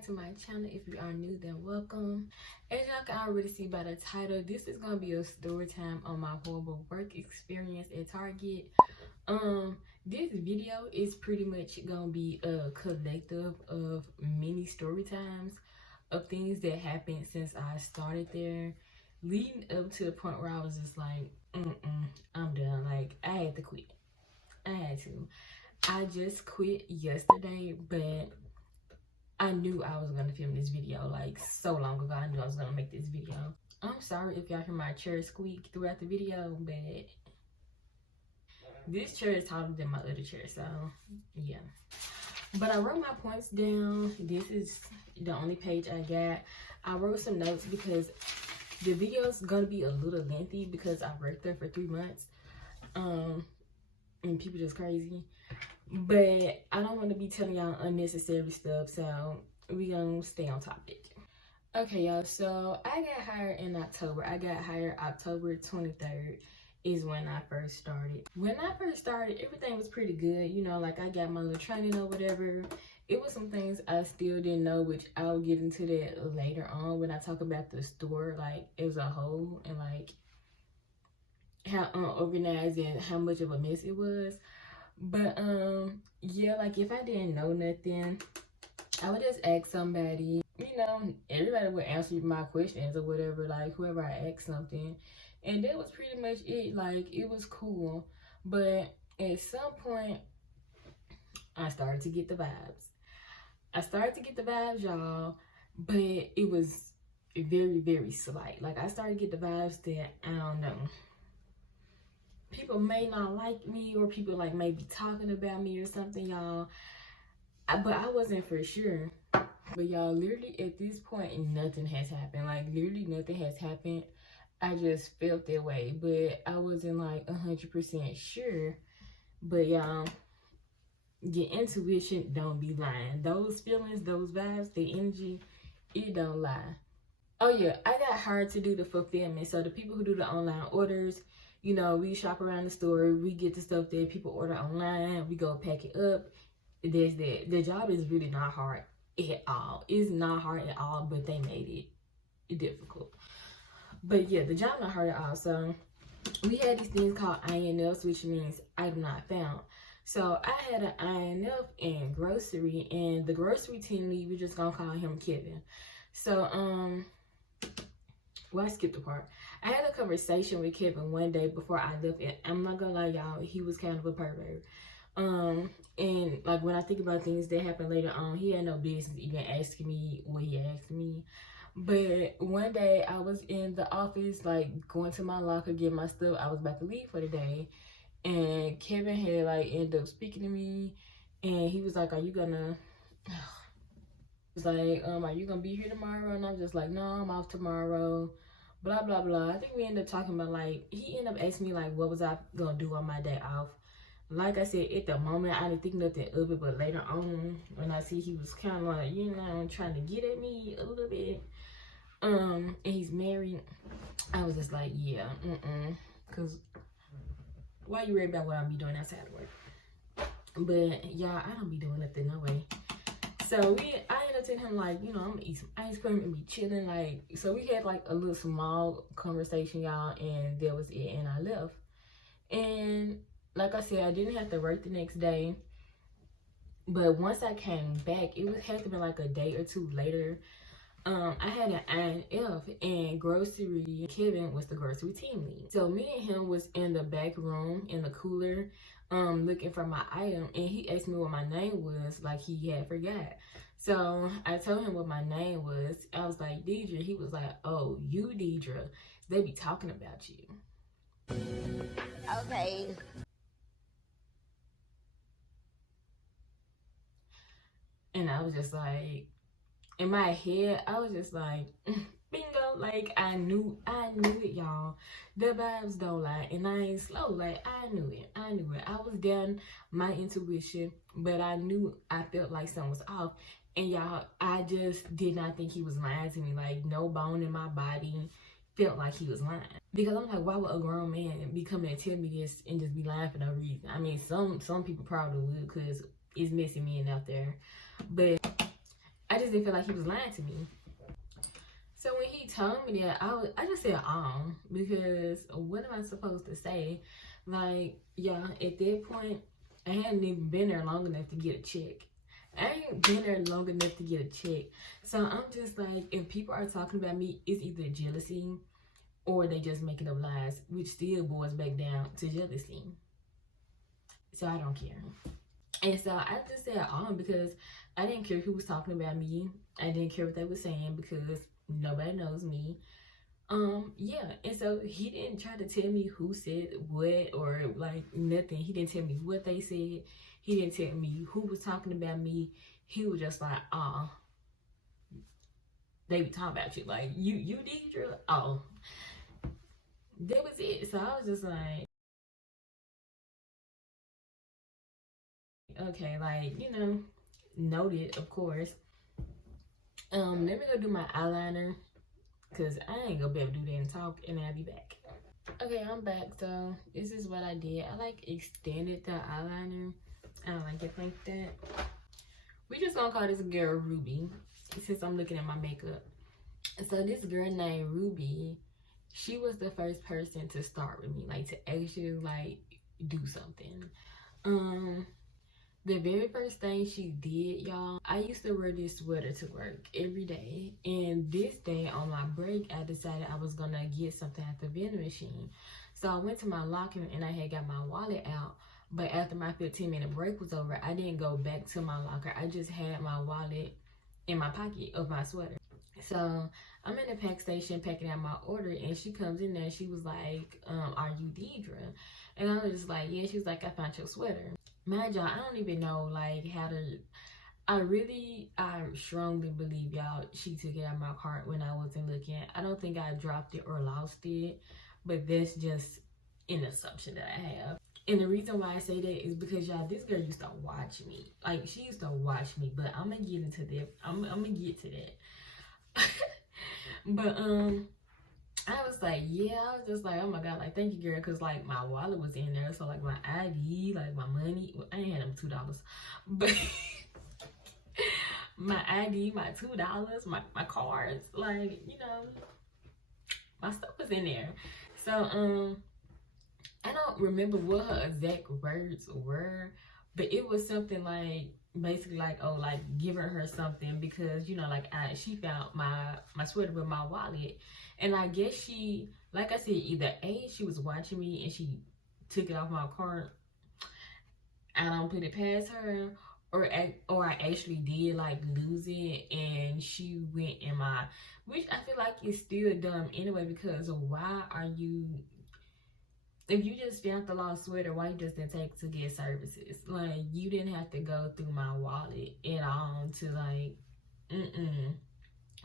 back to my channel. If you are new, then welcome. As y'all can already see by the title, this is gonna be a story time on my horrible work experience at Target. This video is pretty much gonna be a collective of mini story times of things that happened since I started there, leading up to the point where I was just like, I'm done. Like, I had to quit. I had to. I just quit yesterday, but I knew I was gonna film this video like so long ago. I knew I was gonna make this video. I'm sorry if y'all hear my chair squeak throughout the video, but this chair is taller than my other chair, so yeah. But I wrote my points down. This is the only page I got. I wrote some notes because the video's gonna be a little lengthy because I worked there for 3 months. And people just crazy. But I don't want to be telling y'all unnecessary stuff, so we gonna stay on topic. Okay, y'all, so I got hired in October. I got hired October 23rd is when I first started. When I first started, everything was pretty good. You know, like I got my little training or whatever. It was some things I still didn't know, which I'll get into that later on when I talk about the store, like as a whole, and like how unorganized and how much of a mess it was. But yeah, like if I didn't know nothing, I would just ask somebody. You know, everybody would answer my questions or whatever, like whoever I asked something. And that was pretty much it. Like, it was cool. But at some point, I started to get the vibes. Y'all, but it was very, very slight. Like, I started to get the vibes that, I don't know, people may not like me, or people like may be talking about me or something, y'all. But I wasn't for sure. But y'all, literally at this point, nothing has happened. Like, literally nothing has happened. I just felt that way, but I wasn't like 100% sure. But y'all, your intuition don't be lying. Those feelings, those vibes, the energy, it don't lie. Oh yeah, I got hired to do the fulfillment. So the people who do the online orders, you know, we shop around the store, we get the stuff that people order online, we go pack it up. There's that. The job is really not hard at all. It's not hard at all, but they made it difficult. But yeah, the job not hard at all. So we had these things called INFs, which means item not found. So I had an INF in grocery, and the grocery team lead, we're just gonna call him Kevin. So well, I skipped the part. I had a conversation with Kevin one day before I left, and I'm not gonna lie, y'all, he was kind of a pervert. And like when I think about things that happened later on, he had no business even asking me what he asked me. But one day I was in the office, like going to my locker, get my stuff. I was about to leave for the day, and Kevin had like ended up speaking to me, and he was like, "Are you gonna?" It's like, "Are you gonna be here tomorrow?" And I'm just like, "No, I'm off tomorrow." Blah blah blah. I think we ended up talking about, like, he ended up asking me like, what was I gonna do on my day off. Like I said, at the moment I didn't think nothing of it, but later on when I see he was kind of like, you know, trying to get at me a little bit, and he's married, I was just like, yeah, because why you worried about what I'm be doing outside of work? But y'all, I don't be doing nothing, no way. So I ended up telling him, like, you know, I'm gonna eat some ice cream and be chilling. Like, so we had like a little small conversation, y'all, and that was it, and I left. And like I said, I didn't have to work the next day, but once I came back, had to be like a day or two later. I had an INF, and grocery, Kevin was the grocery team lead. So me and him was in the back room in the cooler, looking for my item, and he asked me what my name was, like he had forgot. So I told him what my name was. I was like, Deidre. He was like, oh, you Deidre. They be talking about you. Okay. And I was just like, in my head, I was just like, bingo. Like, I knew it, y'all. The vibes don't lie, and I ain't slow. Like, I knew it. I was down my intuition, but I felt like something was off. And y'all, I just did not think he was lying to me. Like, no bone in my body felt like he was lying. Because I'm like, why would a grown man be coming and tell me this and just be lying for no reason? I mean, some people probably would, because it's messy men out there. But I just didn't feel like he was lying to me. So when he told me that, I just said, because what am I supposed to say? Like, yeah, at that point, I hadn't even been there long enough to get a check. I ain't been there long enough to get a check. So I'm just like, if people are talking about me, it's either jealousy or they just making up lies, which still boils back down to jealousy. So I don't care. And so I just said because I didn't care who was talking about me. I didn't care what they were saying because nobody knows me. Yeah, and so he didn't try to tell me who said what or like nothing. He didn't tell me what they said. He didn't tell me who was talking about me. He was just like, they were talking about you. Like, you Deidre? Oh. That was it. So I was just like, okay, like, noted, of course. Let me go do my eyeliner. Cause I ain't gonna be able to do that and talk, and I'll be back. Okay, I'm back. So this is what I did. I like extended the eyeliner. I don't like it like that. We just gonna call this girl Ruby, since I'm looking at my makeup. So this girl named Ruby, she was the first person to start with me, like to actually like do something. The very first thing she did, y'all, I used to wear this sweater to work every day. And this day on my break, I decided I was gonna get something at the vending machine. So I went to my locker and I had got my wallet out. But after my 15-minute break was over, I didn't go back to my locker. I just had my wallet in my pocket of my sweater. So I'm in the pack station packing out my order, and she comes in there and she was like, are you Deidre? And I was just like, yeah. She was like, I found your sweater. Mind y'all, I don't even know like how to, I strongly believe, y'all, she took it out of my cart when I wasn't looking. I don't think I dropped it or lost it, but that's just an assumption that I have. And the reason why I say that is because, y'all, this girl used to watch me. Like, she used to watch me, but I'm gonna get into that. I'm gonna get to that. But I was like, yeah, I was just like, oh my god, like, thank you, girl, because like my wallet was in there, so like my ID, like my money, well, I ain't had them $2, but my ID, my $2, my cards, like, my stuff was in there. So I don't remember what her exact words were, but it was something like basically like, oh, like giving her something because like she found my sweater with my wallet, and I guess she, like I said, either A, she was watching me and she took it off my cart. I don't put it past her, or I actually did like lose it and she went in my, which I feel like is still dumb anyway, because why are you, if you just found the lost sweater, why you just didn't take to get services? Like, you didn't have to go through my wallet at all to like,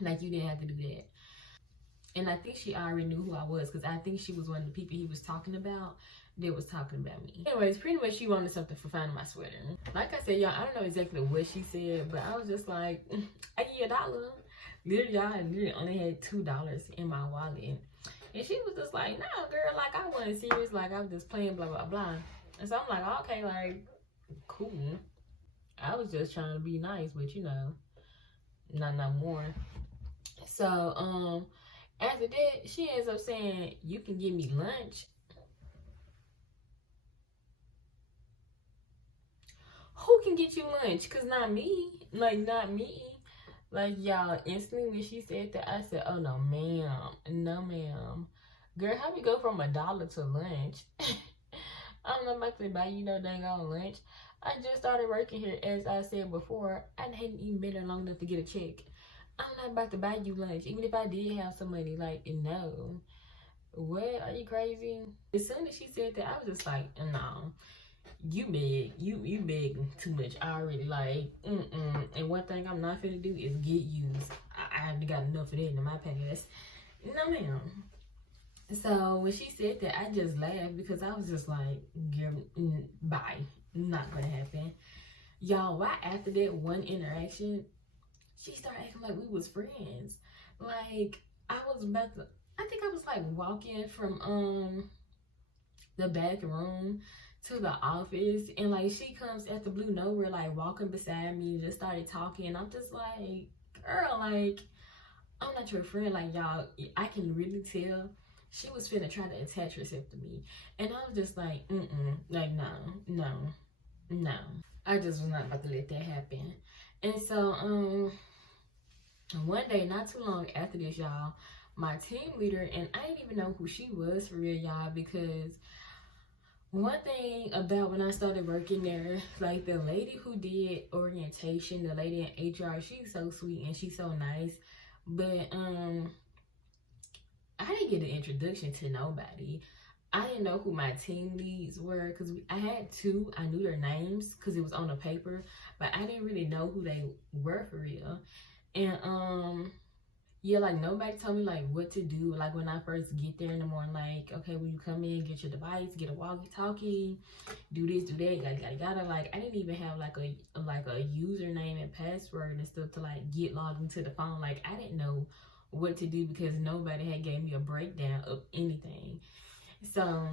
like, you didn't have to do that. And I think she already knew who I was, because I think she was one of the people he was talking about that was talking about me. Anyways, pretty much she wanted something for finding my sweater. Like I said, y'all, I don't know exactly what she said, but I was just like, I give you $1. Literally, y'all, I literally only had $2 in my wallet. And she was just like, no, girl, like, I wasn't serious. Like, I was just playing, blah, blah, blah. And so I'm like, okay, like, cool. I was just trying to be nice, but, not no more. So, after that, she ends up saying, you can give me lunch. Who can get you lunch? Because not me. Like, not me. Like, y'all, instantly when she said that, I said, oh, no, ma'am. No, ma'am. Girl, how we go from $1 to lunch? I'm not about to buy you no dang on lunch. I just started working here, as I said before. I hadn't even been there long enough to get a check. I'm not about to buy you lunch, even if I did have some money. Like, no. What? Are you crazy? As soon as she said that, I was just like, no. You beg, you begging too much already. Like, And one thing I'm not finna do is get used. I already got enough of that in my past. No, ma'am. So when she said that, I just laughed because I was just like, girl, bye. Not gonna happen. Y'all, why after that one interaction, she started acting like we was friends. Like, I think I was like walking from the back room to the office, and like she comes at the blue nowhere, like walking beside me, just started talking. I'm just like, girl, like, I'm not your friend. Like, y'all, I can really tell she was finna try to attach herself to me. And I was just like, like, no. I just was not about to let that happen. And so, one day, not too long after this, y'all, my team leader, and I didn't even know who she was for real, y'all, because one thing about when I started working there, like the lady who did orientation, the lady in HR, she's so sweet and she's so nice. But I didn't get an introduction to nobody. I didn't know who my team leads were because I had two. I knew their names because it was on the paper, but I didn't really know who they were for real. And yeah, like nobody told me like what to do. Like when I first get there in the morning, like, okay, when you come in, get your device, get a walkie-talkie, do this, do that, gotta. Like I didn't even have like a username and password and stuff to like get logged into the phone. Like I didn't know what to do because nobody had gave me a breakdown of anything. So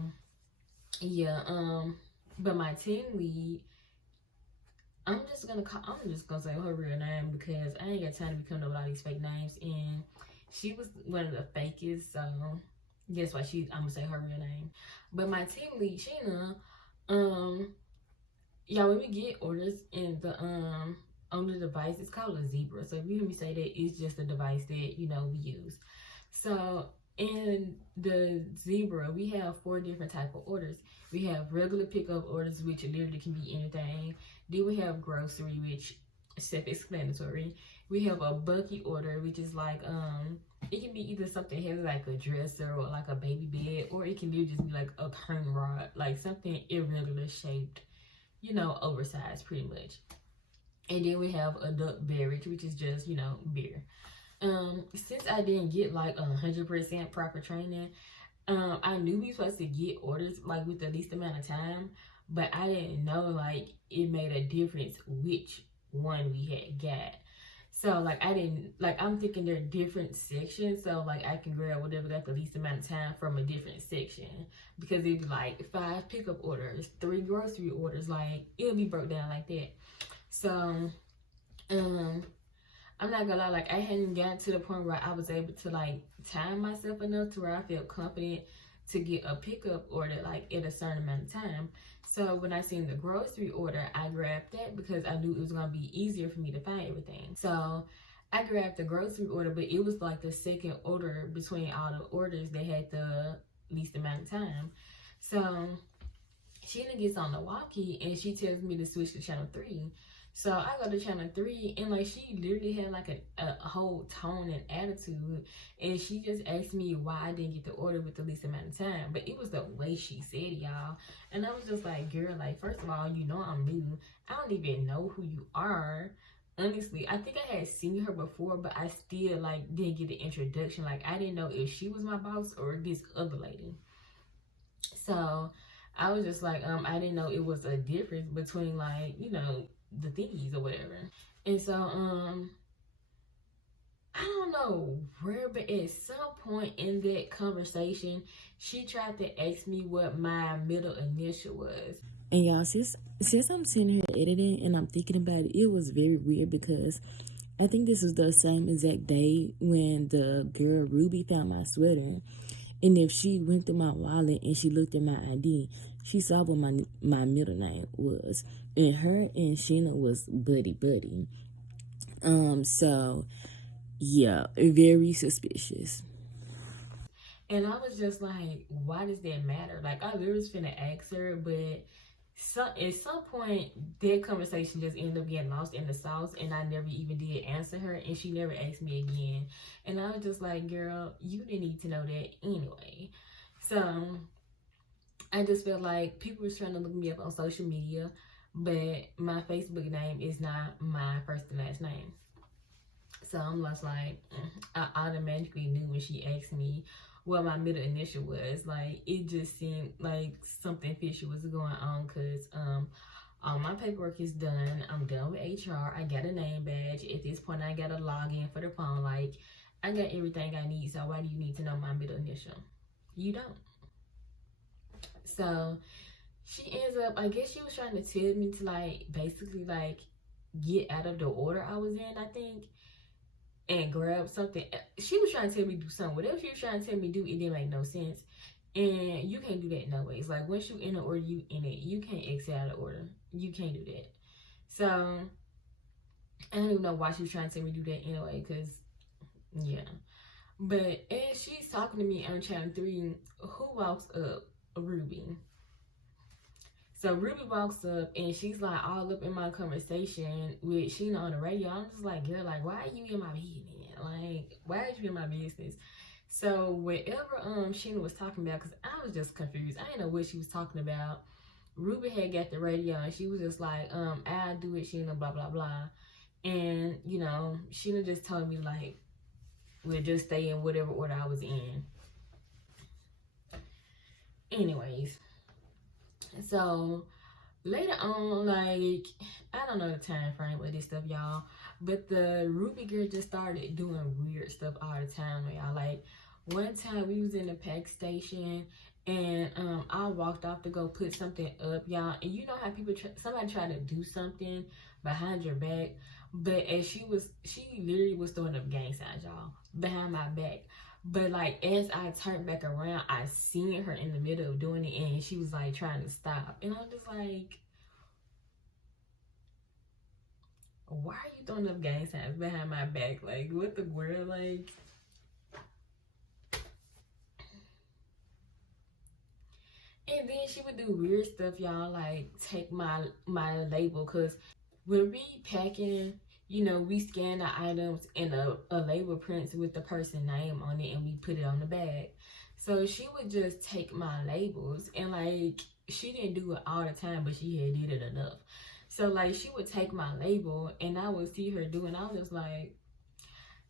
yeah, but my team lead, I'm just gonna say her real name because I ain't got time to be coming up with all these fake names. And she was one of the fakest, so guess why I'm gonna say her real name. But my team lead, Sheena, y'all, when we get orders in the on the device, it's called a Zebra. So if you hear me say that, it's just a device that we use. So in the Zebra, we have 4 different type of orders. We have regular pickup orders, which literally can be anything. Then we have grocery, which is self-explanatory. We have a bulky order, which is like it can be either something heavy like a dresser or like a baby bed, or it can literally just be like a curtain rod, like something irregular shaped, oversized pretty much. And then we have adult beverage, which is just, beer. Since I didn't get like 100% proper training, I knew we were supposed to get orders like with the least amount of time, but I didn't know like it made a difference which one we had got. So like I'm thinking they're different sections, so like I can grab whatever got the least amount of time from a different section, because it'd be like 5 pickup orders, 3 grocery orders, like it'll be broke down like that. So I'm not gonna lie, like I hadn't gotten to the point where I was able to like time myself enough to where I felt confident to get a pickup order like at a certain amount of time. So when I seen the grocery order, I grabbed that because I knew it was gonna be easier for me to find everything. So I grabbed the grocery order, but it was like the second order between all the orders that had the least amount of time. So Sheena gets on the walkie and she tells me to switch to channel 3. So I go to channel 3 and like she literally had like a whole tone and attitude, and she just asked me why I didn't get the order with the least amount of time. But it was the way she said it, y'all. And I was just like, girl, like first of all, I'm new. I don't even know who you are. Honestly, I think I had seen her before, but I still like didn't get the introduction. Like I didn't know if she was my boss or this other lady. So I was just like, I didn't know it was a difference between like, the thingies or whatever. And so I don't know where, but at some point in that conversation, she tried to ask me what my middle initial was. And y'all, since I'm sitting here editing and I'm thinking about it, it was very weird because I think this was the same exact day when the girl Ruby found my sweater. And if she went through my wallet and she looked at my ID, she saw what my middle name was. And her and Sheena was buddy. So yeah, very suspicious. And I was just like, why does that matter? Like I literally was finna ask her, but at some point that conversation just ended up getting lost in the sauce, and I never even did answer her, and she never asked me again. And I was just like, girl, you didn't need to know that anyway. So I just felt like people was trying to look me up on social media, but my Facebook name is not my first and last name. So I'm just like, I automatically knew when she asked me what my middle initial was. Like it just seemed like something fishy was going on, because all my paperwork is done. I'm done with HR. I got a name badge. At this point, I got a login for the phone. Like I got everything I need. So why do you need to know my middle initial? You don't. So she ends up, I guess she was trying to tell me to like basically like get out of the order I was in, I think. and grab something. She was trying to tell me to do something. Whatever she was trying to tell me to do, it didn't make no sense. And you can't do that no ways. Like, once you in the order, you in it. You can't exit out of order. You can't do that. So I don't even know why she was trying to tell me to do that anyway, because yeah. But as she's talking to me on channel 3, who walks up? Ruby. So Ruby walks up and she's like all up in my conversation with Sheena on the radio. I'm just like, girl, like, why are you in my business? Like, why are you in my business? So whatever Sheena was talking about, because I was just confused. I didn't know what she was talking about. Ruby had got the radio and she was just like, I'll do it, Sheena, blah, blah, blah. And, you know, Sheena just told me, like, we'll just stay in whatever order I was in. Anyways, so later on, like, I don't know the time frame of this stuff, y'all, but the Ruby girl just started doing weird stuff all the time, y'all. Like, one time we was in the pack station and I walked off to go put something up, y'all, and you know how people somebody try to do something behind your back, but as she literally was throwing up gang signs, y'all, behind my back. But like, as I turned back around, I seen her in the middle of doing it, and she was like trying to stop, and I'm just like, why are you throwing up gang signs behind my back? Like, what the world? Like, and then she would do weird stuff, y'all, like take my label, because when we packing, you know, we scan the items and a label prints with the person's name on it, and we put it on the bag. So she would just take my labels, and like, she didn't do it all the time, but she had did it enough. So like, she would take my label and I would see her doing, I was just like,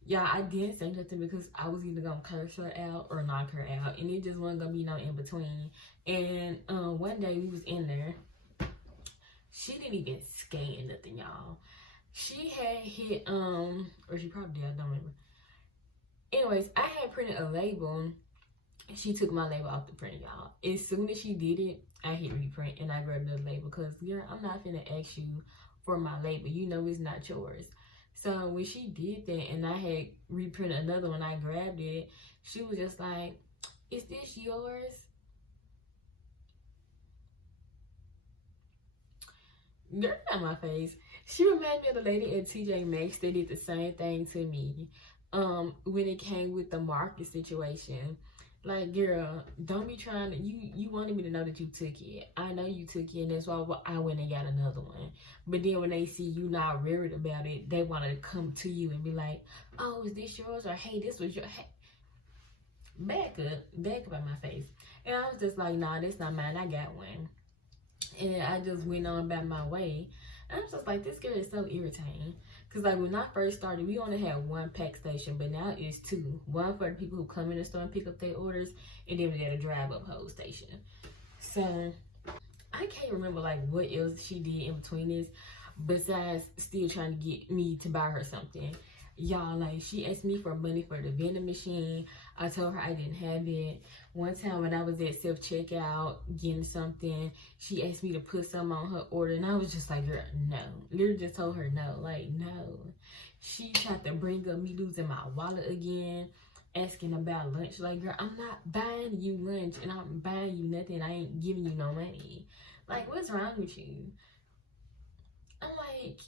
yeah, I didn't say nothing because I was either gonna curse her out or knock her out, and it just wasn't gonna be no in between. And one day we was in there, she didn't even scan nothing, y'all. She had hit or she probably did, I don't remember. Anyways, I had printed a label. She took my label off the print, y'all. As soon as she did it, I hit reprint and I grabbed another label, because girl, I'm not finna ask you for my label. You know it's not yours. So when she did that and I had reprinted another one, I grabbed it. She was just like, "Is this yours?" Girl, on my face. She reminded me of the lady at TJ Maxx that did the same thing to me. When it came with the market situation. Like, girl, don't be trying to, you wanted me to know that you took it. I know you took it, and that's why I went and got another one. But then when they see you not worried about it, they want to come to you and be like, "Oh, is this yours?" Or, "Hey, this was your," hey, back up at my face. And I was just like, "Nah, this not mine, I got one." And I just went on about my way. And I was just like, this girl is so irritating. Because like, when I first started, we only had one pack station, but now it's two. One for the people who come in the store and pick up their orders, and then we got a drive-up whole station. So I can't remember like what else she did in between this, besides still trying to get me to buy her something. Y'all, like, she asked me for money for the vending machine. I told her I didn't have it. One time when I was at self-checkout getting something, she asked me to put something on her order, and I was just like, girl, no. Literally just told her no, like, no. She tried to bring up me losing my wallet again, asking about lunch. Like, girl, I'm not buying you lunch, and I'm buying you nothing. I ain't giving you no money. Like, what's wrong with you? I'm like,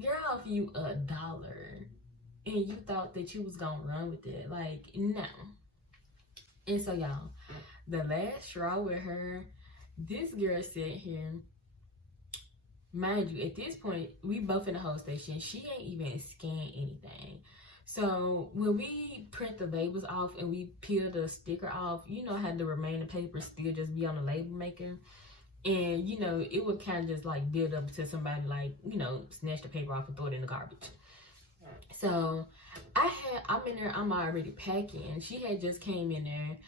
girl, offer you $1 and you thought that you was gonna run with it. Like, no. And so, y'all, the last straw with her, this girl sat here. Mind you, at this point, we both in the whole station. She ain't even scanned anything. So when we print the labels off and we peel the sticker off, you know how the remaining paper still just be on the label maker. And, you know, it would kind of just like build up to somebody like, you know, snatch the paper off and throw it in the garbage. So I'm in there, I'm already packing. She had just came in there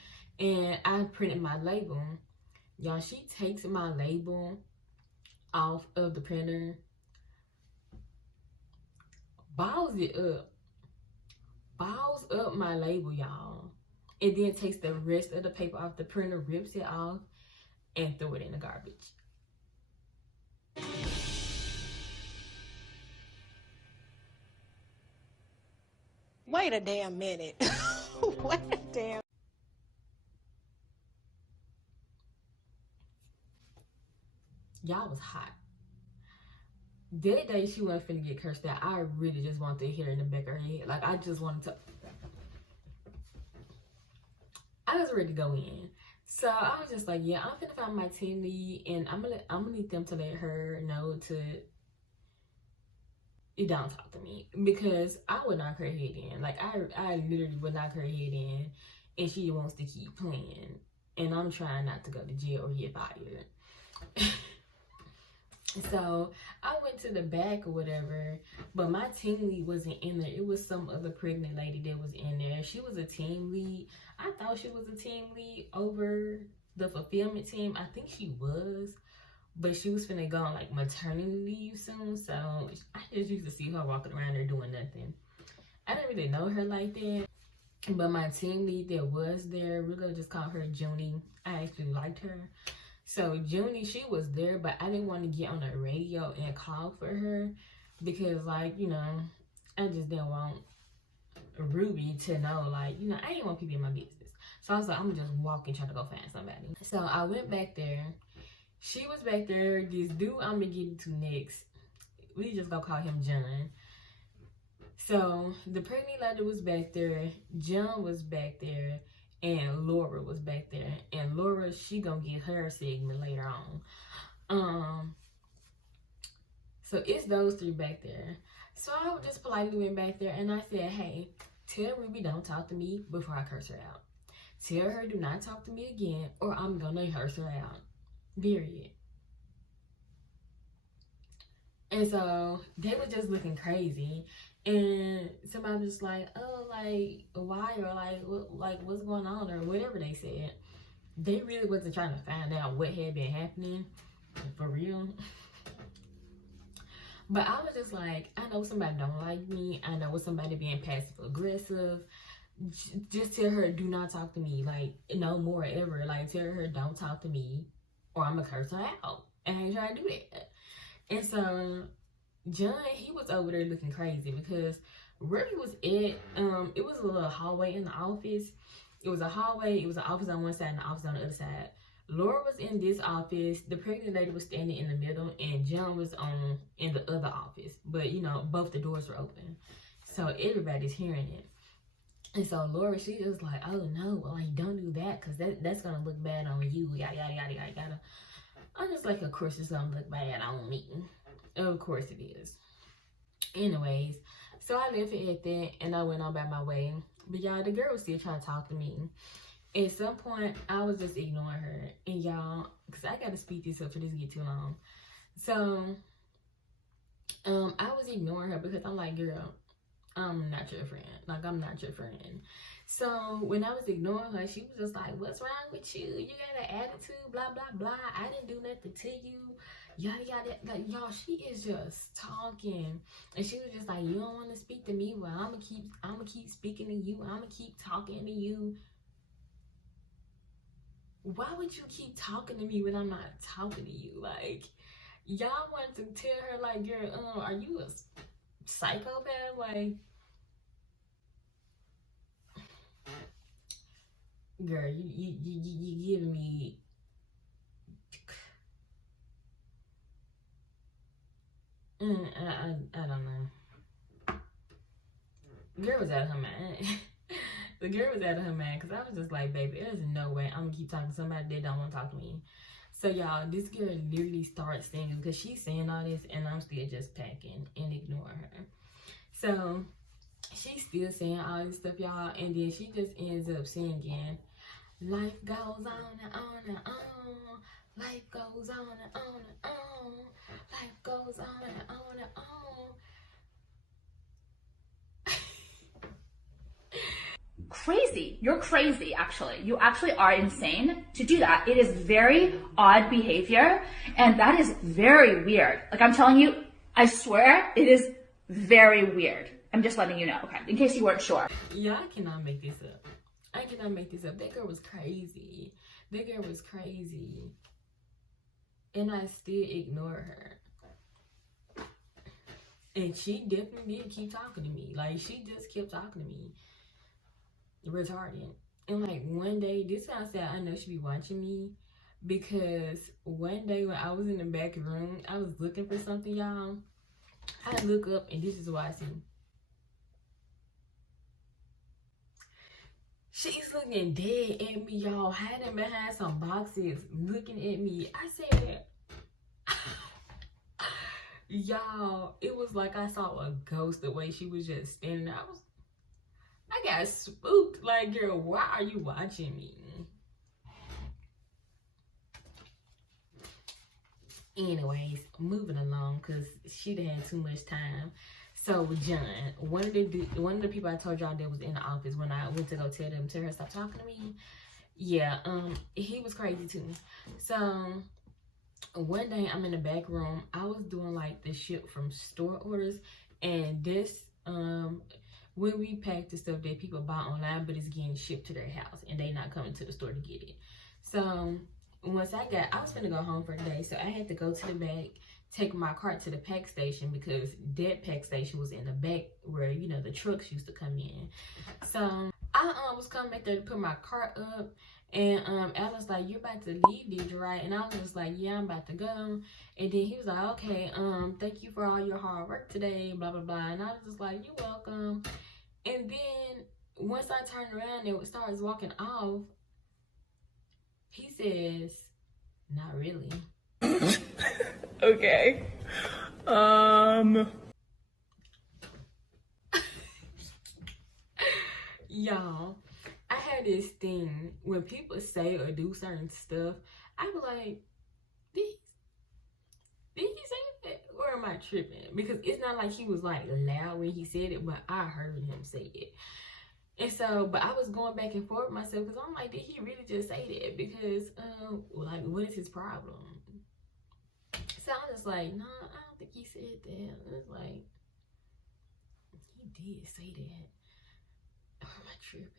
and I printed my label. Y'all, she takes my label off of the printer, balls up my label, y'all. And then takes the rest of the paper off the printer, rips it off, and throw it in the garbage. Wait a damn minute. Wait a damn. Y'all was hot. That day she wasn't finna get cursed out. I really just wanted to hear in the back of her head. Like, I just wanted to. I was ready to go in. So I was just like, yeah, I'm finna find my team lead, and I'm gonna need them to let her know to don't talk to me, because I would knock her head in. Like, I literally would knock her head in, and she wants to keep playing, and I'm trying not to go to jail or get fired. So I went to the back or whatever, but my team lead wasn't in there. It was some other pregnant lady that was in there. She was a team lead. I thought she was a team lead over the fulfillment team. I think she was, but she was finna go on like maternity leave soon. So I just used to see her walking around there doing nothing. I didn't really know her like that, but my team lead that was there, we're gonna just call her Junie. I actually liked her. So Junie, she was there, but I didn't want to get on the radio and call for her because, like, you know, I just didn't want Ruby to know, like, you know, I didn't want people in my business. So I was like, I'm gonna just walk and try to go find somebody. So I went back there. She was back there. This dude I'm gonna get into next, we just gonna call him John. So the pregnant lady was back there, John was back there, and Laura was back there. And Laura, she gonna get her segment later on. So it's those three back there. So I just politely went back there and I said, hey, tell Ruby don't talk to me before I curse her out. Tell her do not talk to me again or I'm gonna curse her out. Period. And so they were just looking crazy. And somebody was like, oh, like, why? Or like, what's going on? Or whatever they said. They really wasn't trying to find out what had been happening. For real. But I was just like, I know somebody don't like me. I know somebody being passive aggressive. Just tell her, do not talk to me. Like, no more ever. Like, tell her, don't talk to me. Or I'm going to curse her out. And I ain't trying to do that. And so John, he was over there looking crazy because Ruby was at, it was a little hallway in the office. It was a hallway, it was an office on one side and an office on the other side. Laura was in this office, the pregnant lady was standing in the middle, and John was in the other office. But, you know, both the doors were open. So everybody's hearing it. And so Laura, she was like, oh no, like, don't do that, because that's going to look bad on you, yada, yada, yada, yada, yada. I'm just like, of course it's gonna look bad on me. Of course it is. Anyways, so I left it at that and I went on by my way. But y'all, the girl was still trying to talk to me. At some point, I was just ignoring her. And y'all, because I gotta speed this up for this to get too long. So, I was ignoring her because I'm like, girl, I'm not your friend. Like, I'm not your friend. So when I was ignoring her, she was just like, what's wrong with you? You got an attitude, blah, blah, blah. I didn't do nothing to you. Yada, yada. Like, y'all, she is just talking. And she was just like, you don't want to speak to me? Well, I'm gonna keep speaking to you. I'm gonna keep talking to you. Why would you keep talking to me when I'm not talking to you? Like, y'all want to tell her, like, girl, are you a psychopath? Like, girl, you giving me. I don't know. Girl was out of her mind. The girl was out of her mind because I was just like, baby, there's no way I'm gonna keep talking to somebody that don't want to talk to me. So y'all, this girl literally starts singing because she's saying all this and I'm still just packing and ignoring her. So she's still saying all this stuff, y'all, and then she just ends up singing, life goes on and on and on. Life goes on and on and on. Life goes on and on and on. Crazy. You're crazy, actually. You actually are insane to do that. It is very odd behavior, and that is very weird. Like, I'm telling you, I swear, it is very weird. I'm just letting you know, okay, in case you weren't sure. Yeah, I cannot make this up. I cannot make this up. That girl was crazy. That girl was crazy. And I still ignore her. And she definitely did keep talking to me. Like, she just kept talking to me. Retarded. And like one day, this time I said I know she be watching me, because one day when I was in the back room, I was looking for something, y'all. I look up and this is what I see. She's looking dead at me, y'all, hiding behind some boxes, looking at me. I said, y'all, it was like I saw a ghost the way she was just standing there. I got spooked. Like, girl, why are you watching me? Anyways, moving along, because she'd had too much time. So John, one of the people I told y'all that was in the office when I went to go tell her stop talking to me. Yeah, he was crazy too. So one day I'm in the back room. I was doing like the ship from store orders, and this when we pack the stuff that people buy online, but it's getting shipped to their house and they not coming to the store to get it. So once I was gonna go home for the day, so I had to go to the back, take my cart to the pack station, because that pack station was in the back where, you know, the trucks used to come in. So I was coming back there to put my cart up, and Al was like, "You're about to leave, did you, right?" And I was just like, "Yeah, I'm about to go." And then he was like, "Okay, thank you for all your hard work today, blah blah blah." And I was just like, "You're welcome." And then once I turned around and starts walking off, he says, "Not really." Okay. Y'all, I had this thing when people say or do certain stuff, I be like, did he say that? Or am I tripping? Because it's not like he was like loud when he said it, but I heard him say it. And so, but I was going back and forth with myself, because I'm like, did he really just say that? Because, like, what is his problem? So I'm just like, no, I don't think he said that. It's like, he did say that. Or am I tripping?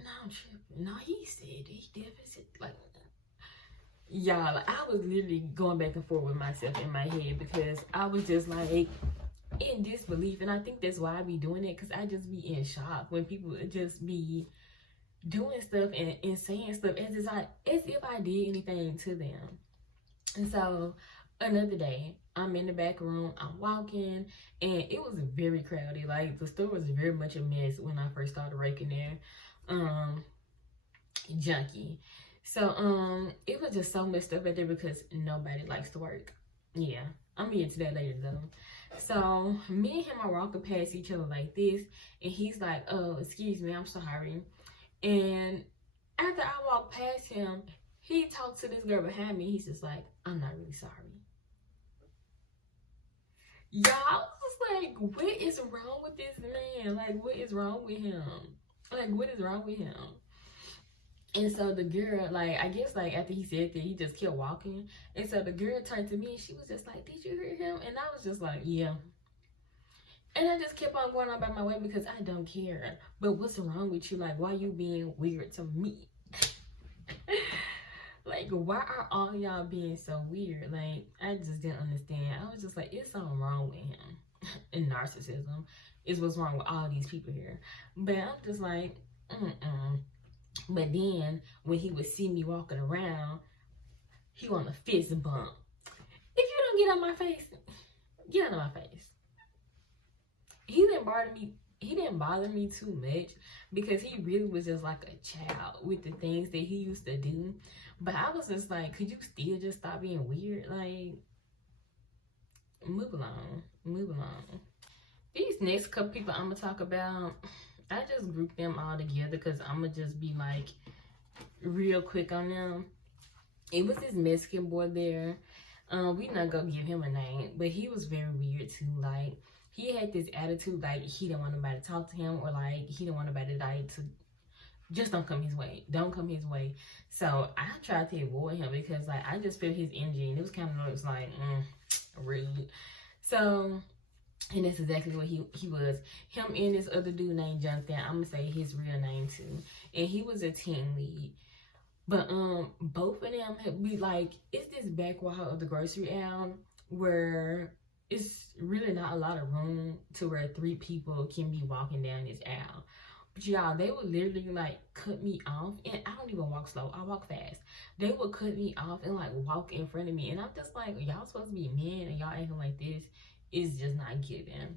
No, I'm tripping. No, he said it. He definitely said, like, y'all, like, I was literally going back and forth with myself in my head, because I was just like in disbelief. And I think that's why I be doing it, because I just be in shock when people just be doing stuff and saying stuff as if I did anything to them. And so another day, I'm in the back room, I'm walking, and it was very crowded. Like, the store was very much a mess when I first started working there. Junky. So it was just so much stuff out there, because nobody likes to work. Yeah, I'm getting to that later though. So me and him are walking past each other like this, and he's like, "Oh, excuse me, I'm sorry." And after I walked past him, he talked to this girl behind me. He's just like, "I'm not really sorry." Y'all, I was like, what is wrong with this man? Like, what is wrong with him? Like, what is wrong with him? And so the girl, like, I guess, like, after he said that, he just kept walking. And so the girl turned to me, and she was just like, "Did you hear him?" And I was just like, "Yeah." And I just kept on going on about my way, because I don't care. But what's wrong with you? Like, why you being weird to me? Like, why are all y'all being so weird? Like, I just didn't understand. I was just like, it's something wrong with him. And narcissism is what's wrong with all these people here. But I'm just like, But then when he would see me walking around, he want a fist bump. If you don't get out my face, get out of my face. He didn't bother me too much, because he really was just like a child with the things that he used to do. But I was just like, could you still just stop being weird? Like, move along. These next couple people I'm gonna talk about, I just grouped them all together, because I'm gonna just be like real quick on them. It was this Mexican boy there. We not gonna give him a name, but he was very weird too. Like, he had this attitude, like, he didn't want nobody to talk to him, or like he didn't want nobody to just don't come his way. Don't come his way. So I tried to avoid him, because like I just felt his energy, and it was kind of like rude. So, and that's exactly what he was. Him and this other dude named Jonathan. I'm gonna say his real name too. And he was a team lead. But both of them had be like, it's this back wall of the grocery aisle where it's really not a lot of room to where 3 people can be walking down this aisle. But y'all, they would literally like cut me off, and I don't even walk slow, I walk fast. They would cut me off and like walk in front of me, and I'm just like, y'all supposed to be men and y'all acting like this is just not giving.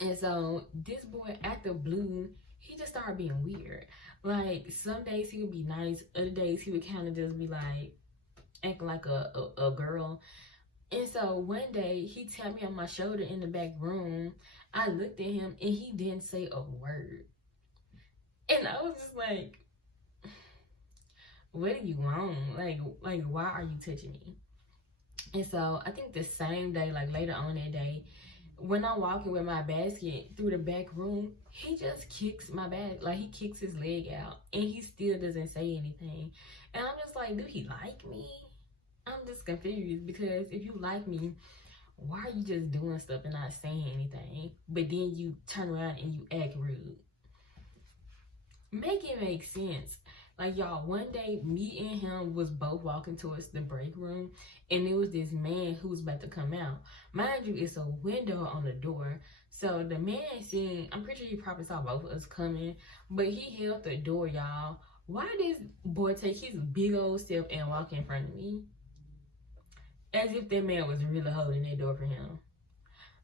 And so this boy at the blue, he just started being weird. Like some days he would be nice, other days he would kind of just be like acting like a girl. And so one day he tapped me on my shoulder in the back room. I looked at him and he didn't say a word. And I was just like, what do you want? Like why are you touching me? And so I think the same day, like later on that day, when I'm walking with my basket through the back room, he just kicks my bag, like he kicks his leg out, and he still doesn't say anything. And I'm just like, do he like me? I'm just confused, because if you like me, why are you just doing stuff and not saying anything? But then you turn around and you act rude. Make it make sense. Like, y'all, one day me and him was both walking towards the break room, and there was this man who was about to come out. Mind you, it's a window on the door. So the man seen, I'm pretty sure he probably saw both of us coming, but he held the door, y'all. Why did this boy take his big old step and walk in front of me? As if that man was really holding that door for him.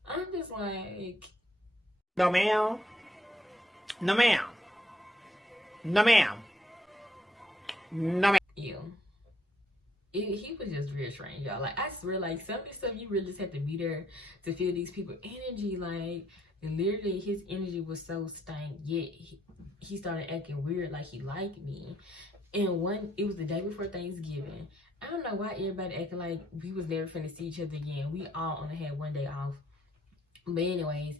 I'm just like, no ma'am, no ma'am, no ma'am, no ma'am. ew. He was just real strange, y'all. Like, I swear, like, some of this stuff you really just have to be there to feel these people's energy. Like, literally his energy was so stank, yet he started acting weird, like he liked me. And it was the day before Thanksgiving. I don't know why everybody acting like we was never finna see each other again. We all only had one day off. But anyways,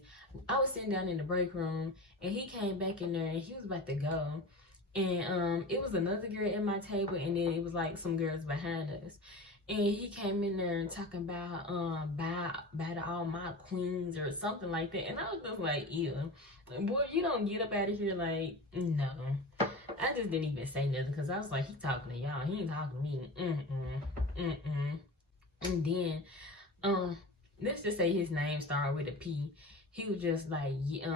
I was sitting down in the break room, and he came back in there, and he was about to go. And it was another girl at my table, and then it was like some girls behind us. And he came in there and talking about buy to all my queens or something like that. And I was just like, ew. Boy, you don't get up out of here. Like, no. I just didn't even say nothing, because I was like, he talking to y'all, he ain't talking to me. And then let's just say his name started with a P. He was just like,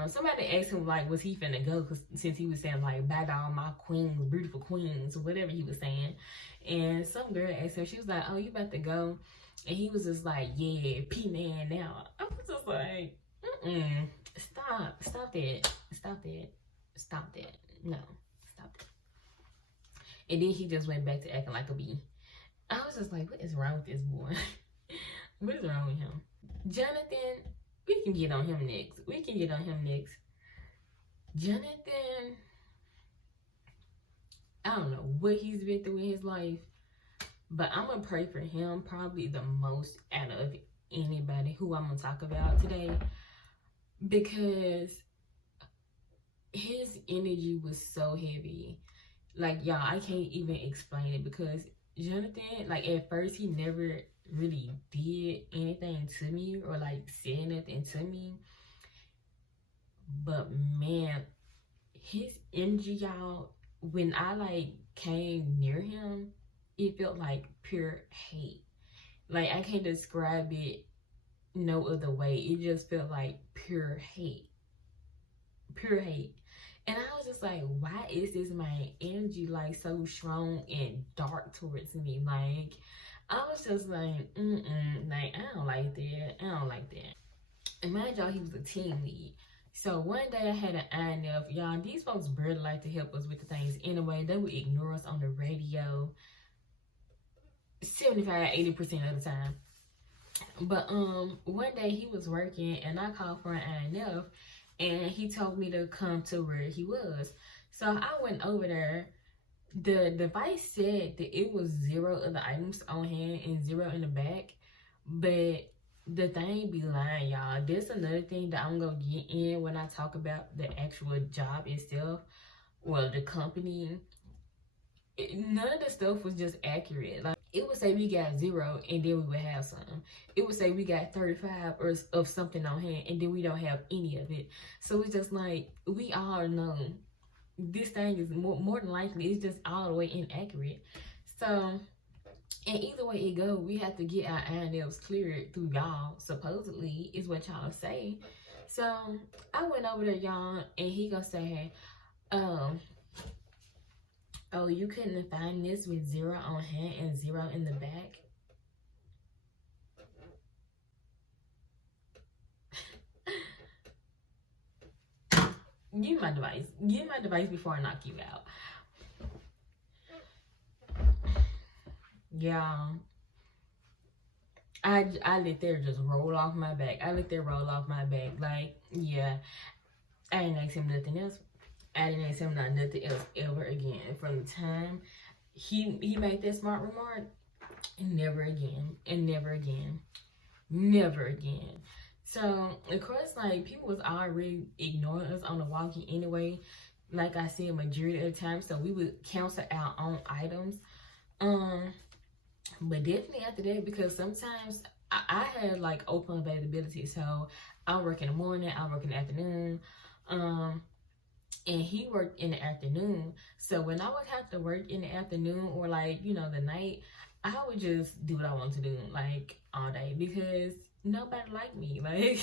somebody asked him, like, was he finna go? Cause since he was saying, like, bye to all my queens, beautiful queens, or whatever he was saying. And some girl asked him, she was like, oh, you about to go? And he was just like, yeah, P-man now. I was just like, stop that. No, stop that. And then he just went back to acting like a bee. I was just like, what is wrong with this boy? What is wrong with him? Jonathan, we can get on him next. Jonathan, I don't know what he's been through in his life, but I'm gonna pray for him probably the most out of anybody who I'm gonna talk about today, because his energy was so heavy. Like, y'all, I can't even explain it, because Jonathan, like, at first he never really did anything to me or like said nothing to me, but man, his energy, y'all, when I like came near him, it felt like pure hate. Like, I can't describe it no other way. It just felt like pure hate. And I was just like, why is this my energy like so strong and dark towards me? Like, I was just like, like, I don't like that. And mind y'all, he was a team lead. So one day I had an INF. Y'all, these folks barely like to help us with the things anyway. They would ignore us on the radio 75-80% of the time. But one day he was working, and I called for an INF, and he told me to come to where he was. So I went over there. The device said that it was 0 of the items on hand and 0 in the back, but the thing be lying, y'all. There's another thing that I'm gonna get in when I talk about the actual job itself, well, the company. None of the stuff was just accurate. Like, it would say we got 0 and then we would have some. It would say we got 35 or of something on hand and then we don't have any of it. So it's just like, we all know this thing is more than likely, it's just all the way inaccurate. So And either way it go, we have to get our eye nails cleared through y'all, supposedly, is what y'all say. So I went over there, y'all, and he gonna say, oh, you couldn't find this with 0 on hand and 0 in the back? Give me my device. Give me my device before I knock you out. Yeah. I let there just roll off my back. Like, yeah. I didn't ask him nothing else. I didn't ask him nothing else ever again. From the time he made that smart remark, and never again. And never again. Never again. So, of course, like, people was already ignoring us on the walkie anyway. Like I said, majority of the time. So, we would cancel our own items. But definitely after that, because sometimes I had, like, open availability. So, I work in the morning, I work in the afternoon. And he worked in the afternoon. So, when I would have to work in the afternoon or, like, you know, the night, I would just do what I want to do, like, all day, because nobody liked me. Like,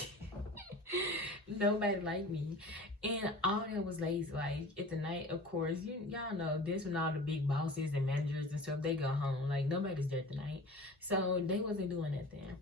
nobody liked me. And all that was lazy. Like, at the night, of course, y'all know this when all the big bosses and managers and stuff, they go home. Like, nobody's there tonight. So, they wasn't doing nothing.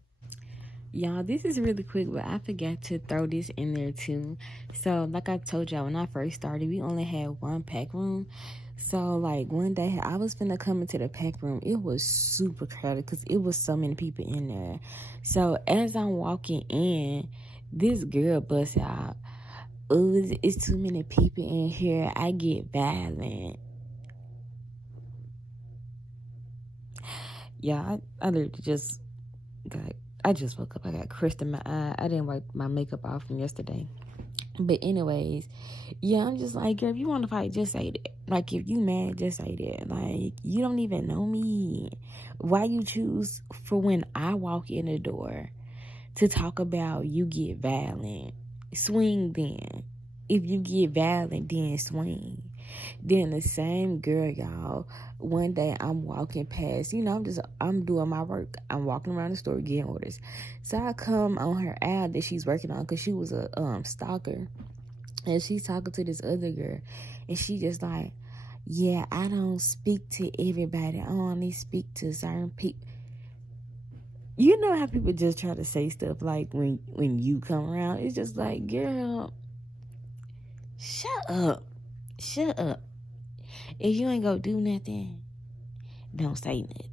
Y'all, this is really quick, but I forgot to throw this in there too. So, like I told y'all, when I first started, we only had one pack room. So, like, one day I was finna come into the pack room. It was super crowded because it was so many people in there. So, as I'm walking in, this girl busts out, "Oh, it's too many people in here. I get violent." Yeah, I literally just I just woke up. I got crust in my eye. I didn't wipe my makeup off from yesterday. But anyways, yeah, I'm just like, girl, if you want to fight, just say that. Like, if you mad, just say that. Like, you don't even know me. Why you choose for when I walk in the door to talk about you get violent? Swing then. If you get violent, then swing. Then the same girl, y'all, one day I'm walking past, you know, I'm doing my work. I'm walking around the store getting orders. So I come on her ad that she's working on because she was a stalker. And she's talking to this other girl. And she just like, yeah, I don't speak to everybody. I only speak to certain people. You know how people just try to say stuff like when you come around, it's just like, girl, shut up. Shut up. If you ain't gonna do nothing, don't say nothing.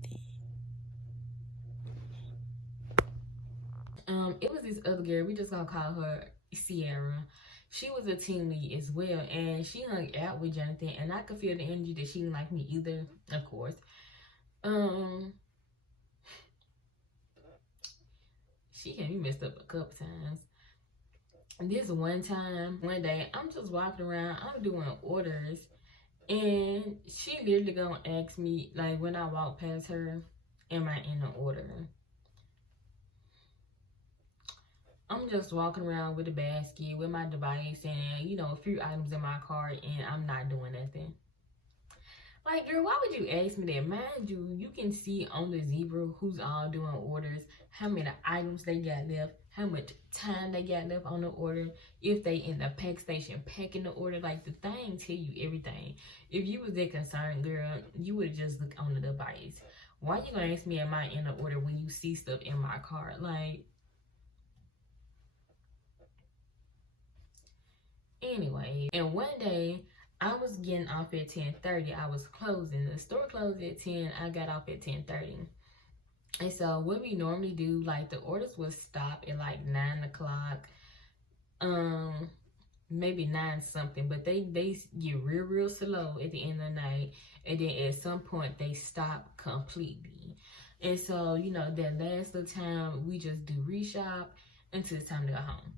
It was this other girl, we just gonna call her Sierra. She was a team lead as well, and she hung out with Jonathan, and I could feel the energy that she didn't like me either, of course. She had me messed up a couple times. This one day, I'm just walking around, I'm doing orders, and she literally gonna ask me, like, when I walk past her, am I in the order? I'm just walking around with a basket, with my device, and, you know, a few items in my cart, and I'm not doing nothing. Like, girl, why would you ask me that? Mind you, you can see on the zebra who's all doing orders, how many items they got left, how much time they got left on the order, if they in the pack station packing the order. Like, the thing tell you everything. If you was that concerned, girl, you would just look on the device. Why you gonna ask me am I in the order when you see stuff in my cart? Like, anyway. And one day, I was getting off at 10:30. I was closing. The store closed at 10. I got off at 10:30. And so what we normally do, like, the orders would stop at like 9 o'clock. Maybe 9 something. But they get real slow at the end of the night. And then at some point they stop completely. And so, you know, that last little time we just do reshop until it's time to go home.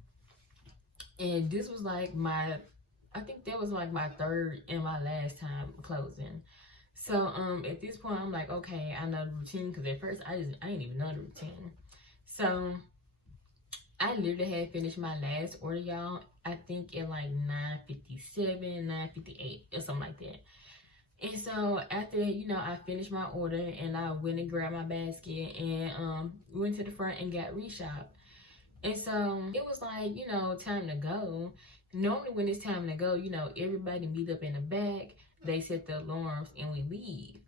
And this was like I think that was like my third and my last time closing. So at this point I'm like, okay, I know the routine, because at first I didn't even know the routine. So I literally had finished my last order, y'all, I think at like 9:57, 9:58 or something like that. And so after that, you know, I finished my order and I went and grabbed my basket and went to the front and got reshopped. And so it was like, you know, time to go. Normally when it's time to go, you know, everybody meet up in the back, they set the alarms and we leave.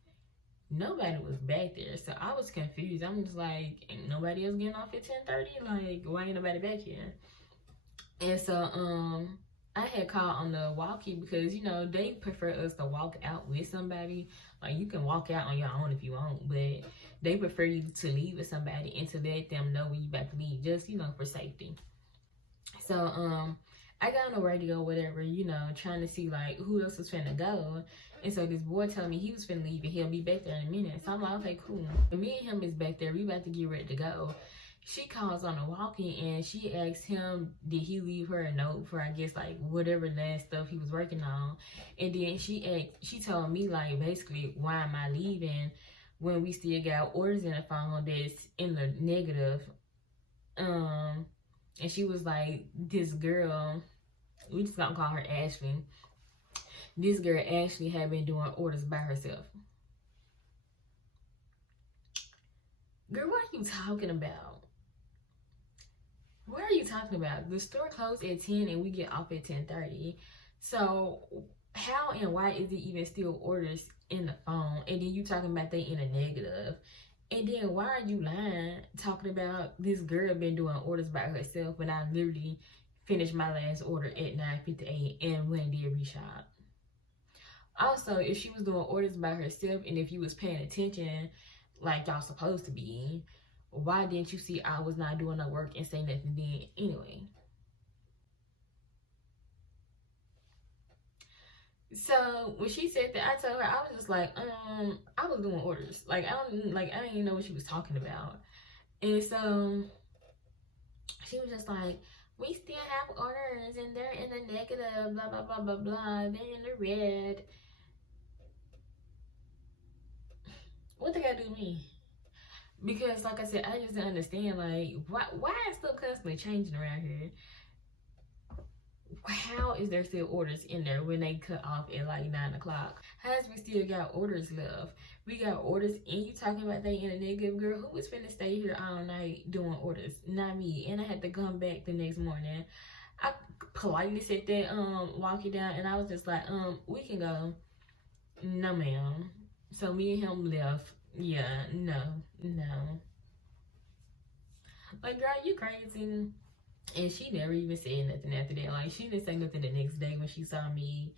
Nobody was back there. So I was confused. I'm just like, ain't nobody else getting off at 10:30? Like, why ain't nobody back here? And so I had called on the walkie because, you know, they prefer us to walk out with somebody. Like, you can walk out on your own if you want, but they prefer you to leave with somebody and to let them know when you about to leave, just, you know, for safety. So I got on the radio, whatever, you know, trying to see like who else was finna go. And so this boy told me he was finna leave and he'll be back there in a minute. So I'm like, okay, cool. But me and him is back there. We about to get ready to go. She calls on the walkie and she asks him, did he leave her a note for, I guess, like whatever last stuff he was working on. And then she told me, like, basically, why am I leaving when we still got orders in the phone that's in the negative? And she was like, this girl, we just gonna call her Ashley. This girl Ashley had been doing orders by herself. Girl, what are you talking about? What are you talking about? The store closed at 10 and we get off at 10:30. So how and why is it even still orders in the phone? And then you talking about they in a negative. And then why are you lying, talking about this girl been doing orders by herself when I literally finished my last order at 9:58 and went and did reshop? Also, if she was doing orders by herself and if you was paying attention like y'all supposed to be, why didn't you see I was not doing no work and say nothing then anyway? So when she said that, I told her, I was just like, I was doing orders. Like, I didn't even know what she was talking about. And so she was just like, we still have orders and they're in the negative, blah, blah, blah, blah, blah. They're in the red. What they gotta do with me? Because like I said, I just didn't understand, like, why is stuff constantly changing around here? How is there still orders in there when they cut off at like 9 o'clock? How is we still got orders left? We got orders and you talking about they in a negative? Girl, who was finna stay here all night doing orders? Not me. And I had to come back the next morning. I politely said that walk you down and I was just like, we can go. No ma'am. So me and him left. Yeah, no. Like, girl, you crazy. And she never even said nothing after that. Like, she didn't say nothing the next day when she saw me.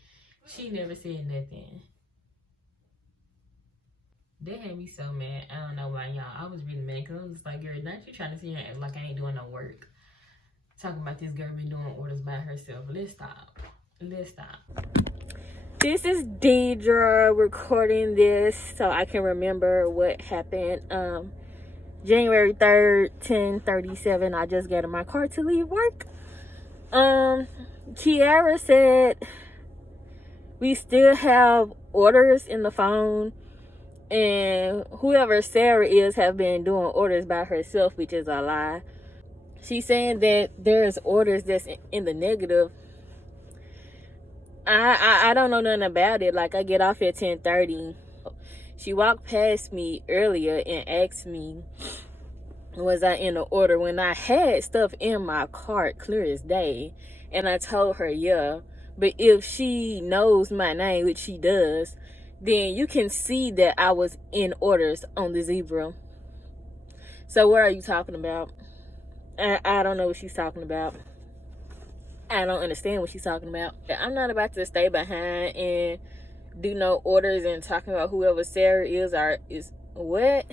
She never said nothing. That had me so mad. I don't know why, y'all. I was really mad because I was just like, girl, not you trying to sit here and act like I ain't doing no work. Talking about this girl been doing orders by herself. Let's stop. This is Deidre recording this so I can remember what happened. January 3rd, 10:37. I just got in my car to leave work. Kiara said we still have orders in the phone, and whoever Sarah is have been doing orders by herself, which is a lie. She's saying that there's orders that's in the negative. I don't know nothing about it. Like, I get off at 10:30. She walked past me earlier and asked me, was I in the order, when I had stuff in my cart clear as day. And I told her, yeah. But if she knows my name, which she does, then you can see that I was in orders on the zebra. So what are you talking about? I don't know what she's talking about. I don't understand what she's talking about. I'm not about to stay behind and do no orders and talking about whoever Sarah is or is what?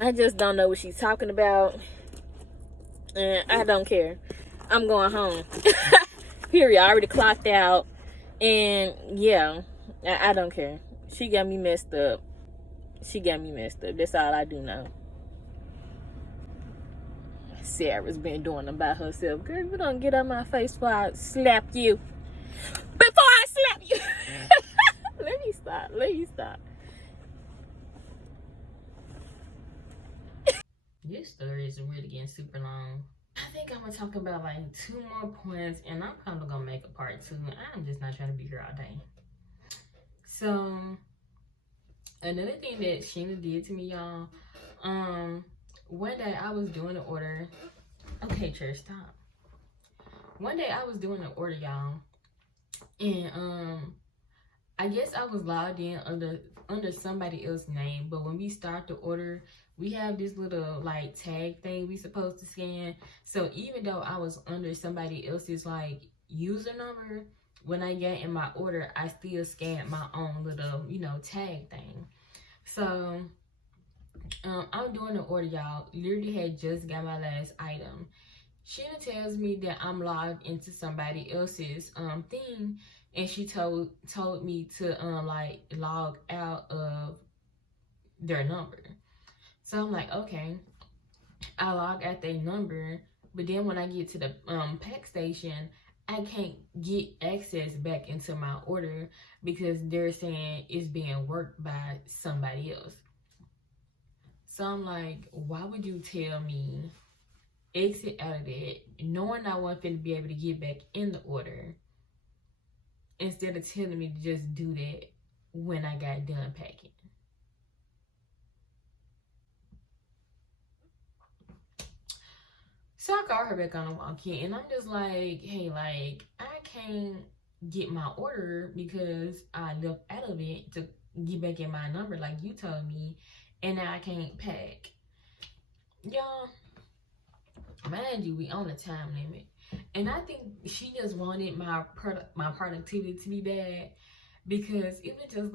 I just don't know what she's talking about. And I don't care. I'm going home. Period. I already clocked out. And yeah, I don't care. She got me messed up. That's all I do know. Sarah's been doing them by herself. Girl, you don't get on my face before I slap you. Before I slap you. Let me stop. This story is really getting super long. I think I'm gonna talk about like 2 more points and I'm probably gonna make a part 2. I'm just not trying to be here all day. So another thing that Sheena did to me, y'all, one day I was doing an order. Okay, church, stop. One day I was doing an order, y'all, and I guess I was logged in under somebody else's name, but when we start the order, we have this little like tag thing we supposed to scan. So even though I was under somebody else's like user number, when I got in my order, I still scanned my own little, tag thing. So I'm doing the order, y'all. Literally had just got my last item. Sheena tells me that I'm logged into somebody else's thing, and she told me to like log out of their number. So I'm like, okay. I log out their number, but then when I get to the pack station, I can't get access back into my order because they're saying it's being worked by somebody else. So I'm like, why would you tell me exit out of that, knowing I wasn't going to be able to get back in the order, instead of telling me to just do that when I got done packing? So I called her back on the walk-in, and I'm just like, hey, like, I can't get my order because I left out of it to get back in my number like you told me, and now I can't pack. Y'all, mind you, we on a time limit, and I think she just wanted my productivity to be bad, because it would just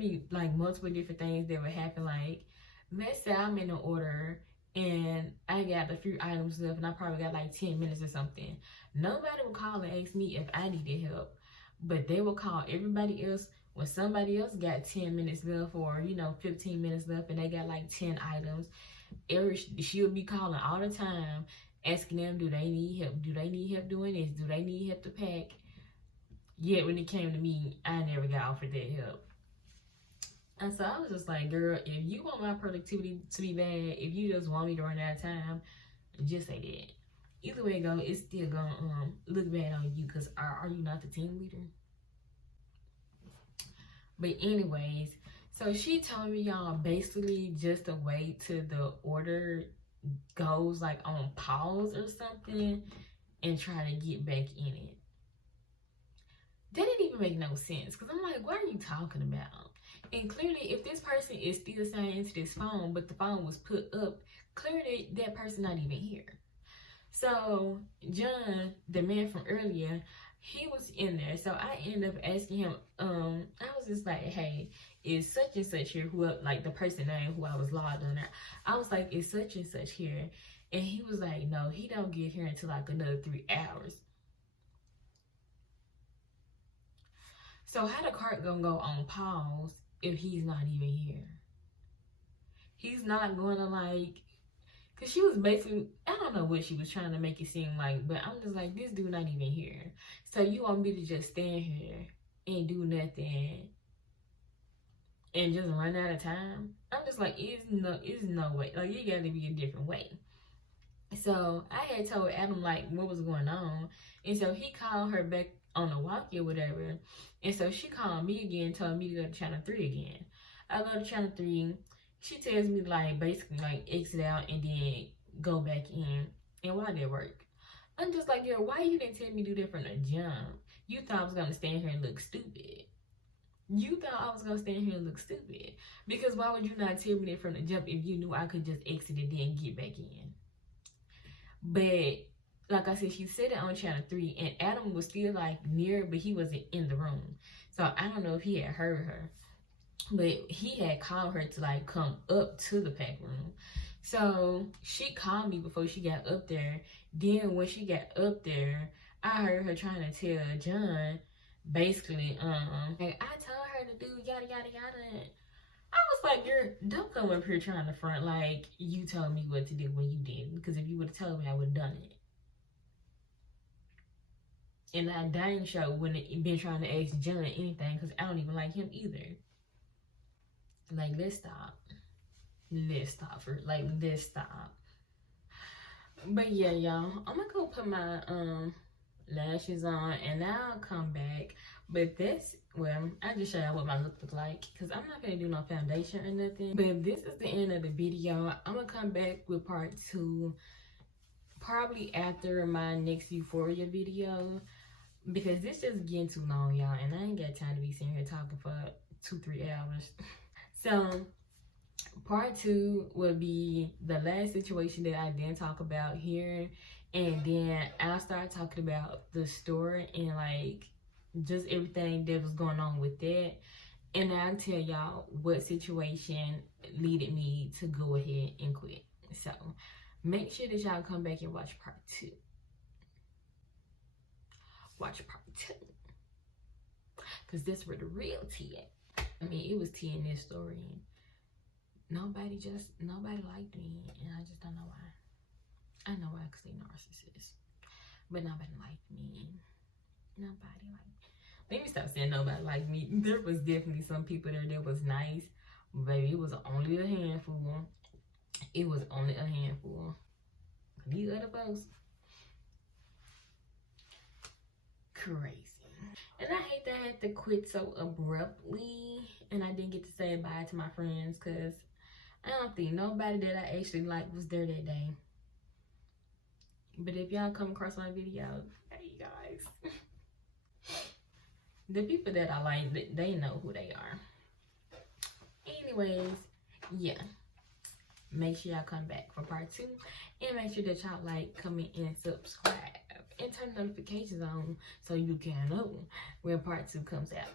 be like multiple different things that would happen. Like, let's say I'm in an order and I got a few items left and I probably got like 10 minutes or something. Nobody would call and ask me if I needed help, but they would call everybody else when somebody else got 10 minutes left, or 15 minutes left, and they got like 10 items. She would be calling all the time, asking them, do they need help? Do they need help doing this? Do they need help to pack? Yet when it came to me, I never got offered that help. And so I was just like, girl, if you want my productivity to be bad, if you just want me to run out of time, just say that. Either way it go, it's still gonna look bad on you, because are you not the team leader? But anyways, so she told me, y'all, basically just to wait till the order goes like on pause or something and try to get back in it. That didn't even make no sense, because I'm like, what are you talking about? And clearly, if this person is still signed into this phone, but the phone was put up, clearly that person not even here. So John, the man from earlier, he was in there. So I ended up asking him, I was just like, hey, is such and such here, who, like, the person name who I was logged on there. I was like, is such and such here? And he was like, no, he don't get here until like another 3 hours. So how the cart gonna go on pause if he's not even here? He's not gonna, like, because she was basically, I don't know what she was trying to make it seem like, but I'm just like, this dude not even here. So you want me to just stand here and do nothing and just run out of time? I'm just like, it's no way. Like, it gotta be a different way. So I had told Adam like what was going on, and so he called her back on the walkie or whatever, and so she called me again, told me to go to channel 3 again. I go to channel 3. She tells me like basically like exit out and then go back in. And why did it work? I'm just like, yo, why you didn't tell me to do that from the jump? You thought I was gonna stand here and look stupid. You thought I was gonna stand here and look stupid. Because why would you not tell me that from the jump if you knew I could just exit and then get back in? But like I said, she said it on channel 3, and Adam was still like near, but he wasn't in the room. So I don't know if he had heard her, but he had called her to like come up to the pack room. So she called me before she got up there. Then when she got up there, I heard her trying to tell John basically, like, I told her to do yada yada yada. I was like, girl, don't come up here trying to front like you told me what to do when you didn't. Because if you would have told me, I would have done it. And I dang sure wouldn't have been trying to ask John anything, because I don't even like him either. Like, let's stop. Let's stop. But yeah, y'all, I'm gonna go put my lashes on and I'll come back. But that's well, I just show y'all what my look look like, because I'm not gonna do no foundation or nothing. But this is the end of the video. I'm gonna come back with part 2 probably after my next Euphoria video, because this just getting too long, y'all, and I ain't got time to be sitting here talking for 2-3 hours. So part 2 will be the last situation that I didn't talk about here, and then I'll start talking about the story and like just everything that was going on with that, and I'll tell y'all what situation leaded me to go ahead and quit. So make sure that y'all come back and watch part 2. Watch part 2, because that's where the real tea at. I mean, it was tea in this story. Nobody liked me, and I just don't know why. I know why, because they narcissists. But nobody liked me. Nobody liked me. Let me stop saying nobody liked me. There was definitely some people there that was nice. Baby, it was only a handful. It was only a handful. These other folks, crazy. And I hate that I had to quit so abruptly, and I didn't get to say bye to my friends, because I don't think nobody that I actually liked was there that day. But if y'all come across my video, hey guys. The people that I like, they know who they are. Anyways, yeah. Make sure y'all come back for part 2. And make sure that y'all like, comment, and subscribe. And turn notifications on so you can know when part 2 comes out.